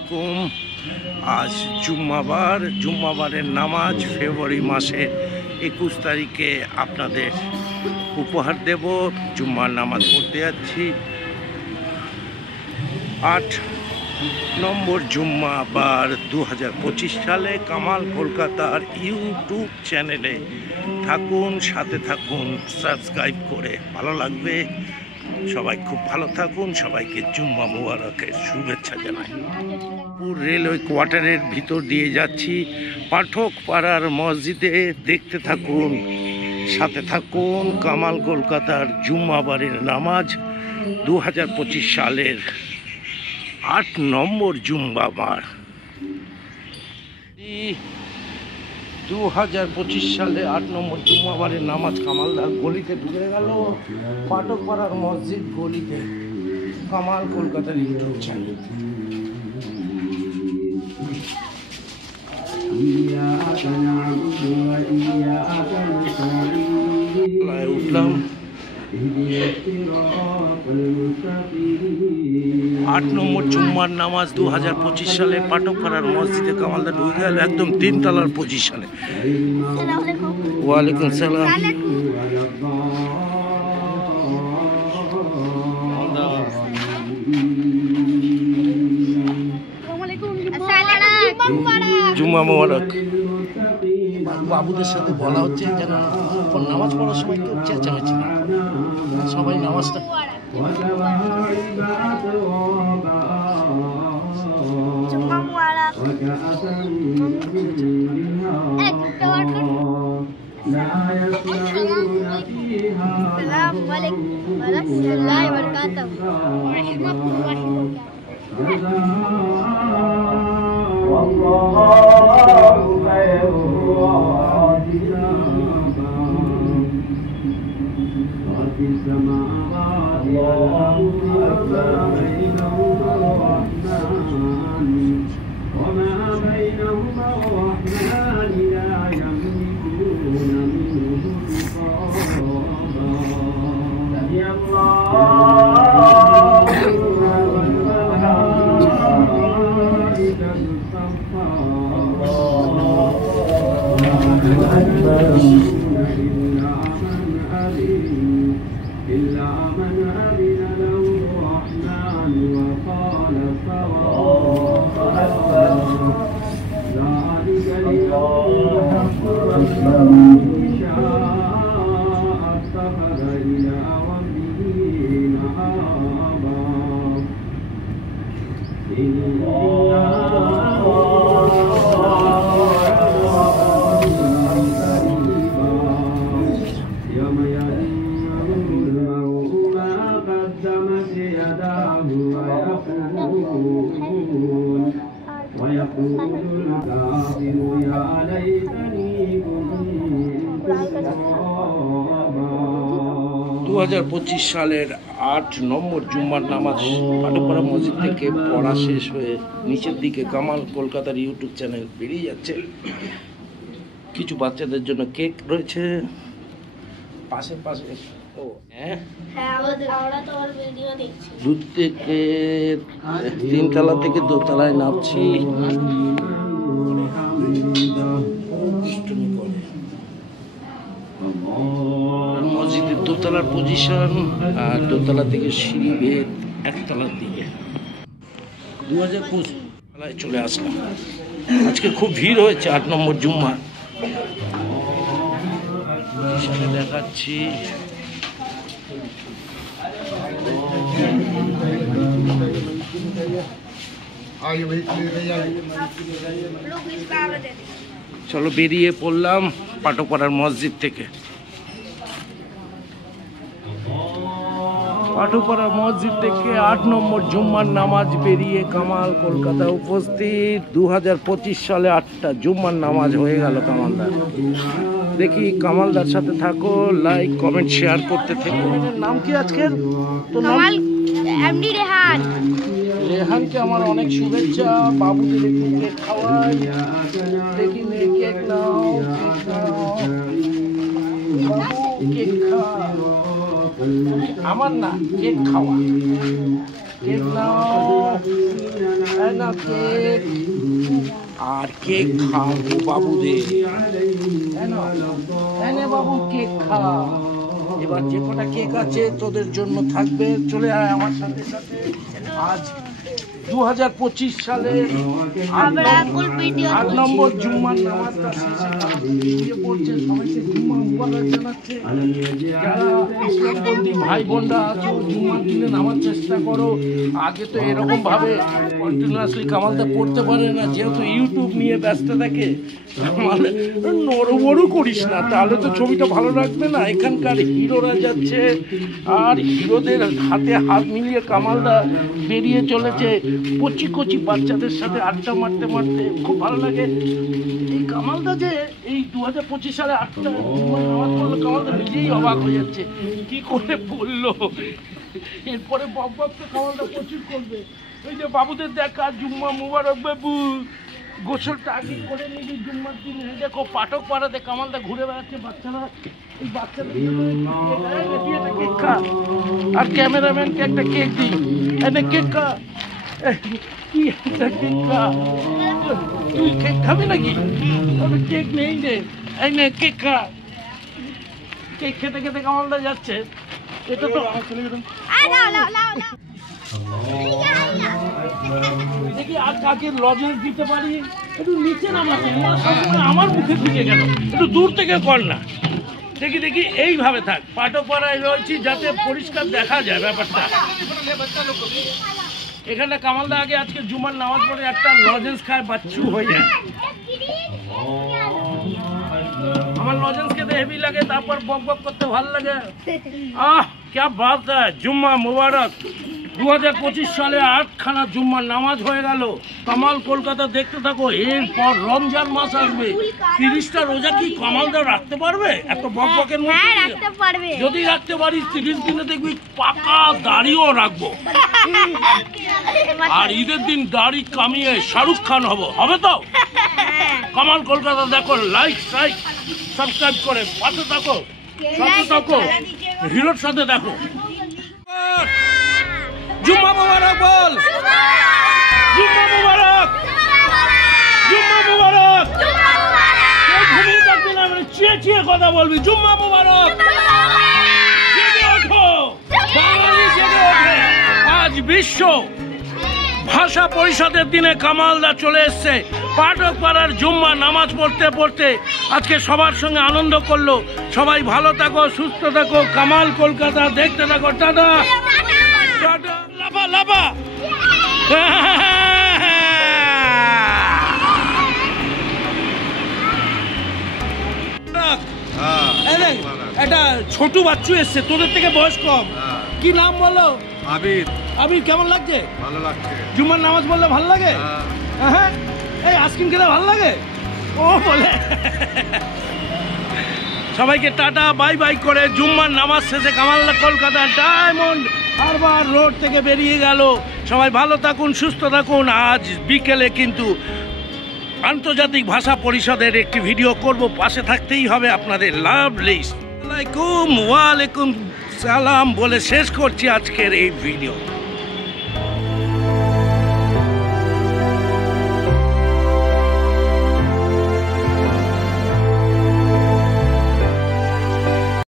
আলাইকুম। আজ জুম্মাবারের নামাজ ফেব্রুয়ারি মাসের 21 তারিখে আপনাদের উপহার দেব। জুম্মার নামাজ পড়তে যাচ্ছি। 8 নম্বর জুম্মাবার 2025 সালে কামাল কলকাতার ইউটিউব চ্যানেলে থাকুন, সাথে থাকুন সাবস্ক্রাইব করে। ভালো লাগবে। সবাই খুব ভালো থাকুন। সবাইকে জুম্মা মুবারকের শুভেচ্ছা জানাই। রেলওয়ে কোয়ার্টারের ভিতর দিয়ে যাচ্ছি। পাঠক পাড়ার মসজিদে দেখতে থাকুন, সাথে থাকুন। কামাল কলকাতার জুম্মাবারের নামাজ 2025 সালের 8 নম্বর জুম্মাবার। 2025 সালে 8 নম্বর জুম্মাবারের নামাজ কামালদার গলিতে ঢুকে গেল। পাঠক পাড়ার মসজিদ গলিতে কামাল কলকাতার ইউটিউব চ্যানেল। উঠলাম। 8 নম্বর জুম্মার নামাজ 2025 সালে পাঠকপাড়ার মসজিদে কামালদা ঢুকে গেল একদম 3 তলার পজিশনে। ওয়ালাইকুম সালাম। জুম্মা মোবারক। বাবুদের সাথে বলা হচ্ছে যেন নামাজ পড়ার সময় কেউ চেঁচামেচি না, সবাই নামাজটা সালের 8 নম্বর জুম্মার নামাজ পাঠকপাড়া মসজিদ থেকে পড়া শেষ হয়ে নিচের দিকে কামাল কলকাতার ইউটিউব চ্যানেল বেরিয়ে যাচ্ছে। কিছু বাচ্চাদের জন্য কেক রয়েছে পাশে। ও হ্যাঁ, দূর থেকে 3 তলা থেকে 2 তলায় নামছি। মসজিদের 2 তলার পজিশন, আর 2 তলা থেকে সিঁড়ি বেয়ে 1 তলার দিকে। 2025 তলায় চলে আসলাম। আজকে খুব ভিড় হয়েছে 8 নম্বর জুম্মা। দেখাচ্ছি চলো বেরিয়ে পড়লাম পাঠকপাড়ার মসজিদ থেকে। পাঠকপাড়া মসজিদ থেকে 8 নম্বর জুম্মার নামাজ বেরিয়ে কামাল কলকাতা উপস্থিত। 2025 সালে 8টা জুম্মার নামাজ হয়ে গেল কামালদার। দেখি কামালদার সাথে থাকো, লাইক কমেন্ট শেয়ার করতে থেকো। নাম কি আজকের? কামাল এমডি রেহান। রেহানকে আমার অনেক শুভেচ্ছা। বাবুদের একটু কেক খাওয়াই। দেখি কেক নাও, কেক খাও। আমার না, কেক খাওয়া। কেক নাও, এই নাও কেক। আর কেক খাবো বাবুদের। এনে বাবু কেক খা। এবার যে কটা কেক আছে তোদের জন্য থাকবে, চলে আয় আমার সাথে সাথে। আজ 2025 সালে 8 নম্বর জুম্মার নামাজটা শেষে পড়ছে। সবাইকে জুম্মা মুবারক জানাচ্ছে। যারা ইসলামপন্থী ভাই বোনরা আছো, জুম্মার দিনে নামার চেষ্টা করো। আগে তো এরকম ভাবে কন্টিনিউয়াসলি কামালটা পড়তে পারে না, যেহেতু ইউটিউব নিয়ে ব্যস্ত থাকে। নড়বড় করিস না, তাহলে তো ছবিটা ভালো লাগবে না। এখানকার হিরোরা যাচ্ছে, আর হিরোদের হাতে হাত মিলিয়ে কামালদা বেরিয়ে চলেছে কচি কচি বাচ্চাদের সাথে আড্ডা মারতে মারতে। খুব ভালো লাগে। এই কামালদা যে এই 2025 সালে 8টা নামাজ পড়লো, কামালদা নিজেই অবাক হয়ে যাচ্ছে কি করে পড়লো। এরপরে বক বককে কামালদা প্রচুর করবে। ওই যে বাবুদের দেখা, জুম্মা মুবারক বাবু, গোসলটা আগে করে নিবি জুম্মার দিনে। দেখো পাঠক পাড়াতে কামালদা ঘুরে বেড়াচ্ছে, বাচ্চারা এই বাচ্চাদের কেক খা। আর ক্যামেরাম্যানকে একটা কেক দিই, এনে কেক খা। কি একটা কেক খা। তুই কেক খাবি নাকি? কেক নেই রে, এই নে কেক খা। কেক খেতে খেতে কামালদা যাচ্ছে। এটা তো দেখি আর কাকে লজেন্স দিতে পারি। একটু নিচে নামাতে, আমার মুখে দিকে গেল, একটু দূর থেকে কর না। দেখি দেখি এইভাবে থাক, পাঠক পাড়ায় রয়েছি যাতে পরিষ্কার দেখা যায় ব্যাপারটা। এখানে কামালদা আগে আজকে জুমার নামাজ পড়ে একটা লজেন্স খায়, বাচ্চু হয়ে যায়। আমার লজেন্স খেতে হেভি লাগে, তারপর বক বক করতে ভালো লাগে। আহ क्या बात है। जुम्मा मुबारक। 2025 সালে 8খানা জুম্মার নামাজ হয়ে গেল। কামাল কলকাতা দেখতে থাকো। এরপর রমজান মাস আসবে। 30টা রোজা কি কামালদা রাখতে পারবে এত বক বকের মধ্যে? যদি রাখতে পারিস 30 দিনে দেখবি পাকা দাড়িও রাখবো। আর ঈদের দিন দাড়ি কামিয়ে শাহরুখ খান হব, হবে তো? কামাল কলকাতা দেখো, লাইক সাবস্ক্রাইব করে পাশে থাকো, সাথে থাকো, হিরোর সাথে দেখো। জুম্মা মুবারক বল। জুম্মা মুবারক, জুম্মা মুবারক। ঘুমিয়ে থাকবি না, চেয়ে চেয়ে কথা বলবি। জুম্মা মুবারক। জেগে ওঠো, বাঙালি জেগে ওঠে। আজ বিশ্ব ভাষা পরিষদের দিনে কামালদা চলে এসছে। পাঠক পাড়ার জুম্মা নামাজ পড়তে পড়তে আজকে সবার সঙ্গে আনন্দ করলো। সবাই ভালো থাকো, সুস্থ থাকো। কামাল কলকাতা দেখতে থাকো। Tata tata. লাফা লাফা। একটা ছোট বাচ্চু এসছে, তোদের থেকে বয়স কম। কি নাম বলো? আবির। আবির, কেমন লাগছে? ভালো লাগছে। জুম্মার নামাজ পড়লে ভালো লাগে? হ্যাঁ। এই আইসক্রিম খেতে ভালো লাগে? ও বলে। সবাইকে টাটা বাই বাই করে জুম্মার নামাজ শেষে কামালদা কলকাতা ডায়মন্ড হারবার রোড থেকে বেরিয়ে গেল। সবাই ভালো থাকুন, সুস্থ থাকুন। আজ বিকেলে কিন্তু আন্তর্জাতিক ভাষা পরিষদের একটি ভিডিও করব, পাশে থাকতেই হবে আপনাদের। লাভ লিস্ট। ওয়ালাইকুম সালাম বলে শেষ করছি আজকের এই ভিডিও।